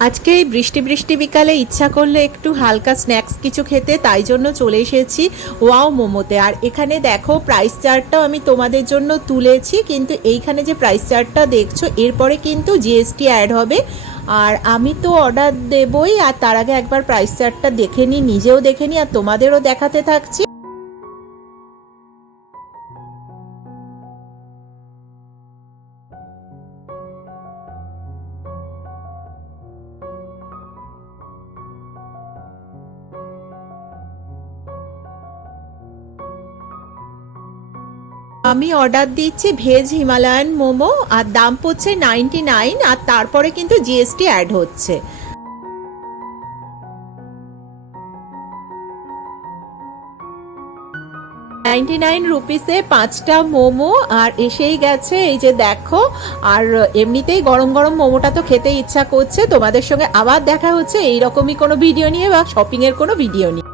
আজকে এই বৃষ্টি বৃষ্টি বিকালে ইচ্ছা করলো একটু হালকা স্ন্যাক্স কিছু খেতে, তাই জন্য চলে এসেছি ওয়াও মোমোতে। আর এখানে দেখো প্রাইস চার্টটাও আমি তোমাদের জন্য তুলেছি, কিন্তু এইখানে যে প্রাইস চার্টটা দেখছো এরপরে কিন্তু জিএসটি অ্যাড হবে। আর আমি তো অর্ডার দেবই, আর তার আগে একবার প্রাইস চার্টটা দেখে নিই, নিজেও দেখে নিই আর তোমাদেরও দেখাতে থাকছি। আমি অর্ডার দিচ্ছি ভেজ হিমালয়ান মোমো, আর দাম পড়ছে 99, আর তারপরে কিন্তু জিএসটি অ্যাড হচ্ছে। 99 রুপিসে 5টা মোমো, আর এসেই গেছে এই যে দেখো। আর এমনিতেই গরম গরম মোমোটা তো খেতে ইচ্ছা করছে। তোমাদের সঙ্গে আবার দেখা হচ্ছে এইরকমই কোনো ভিডিও নিয়ে বা শপিংয়ের কোনো ভিডিও নিয়ে।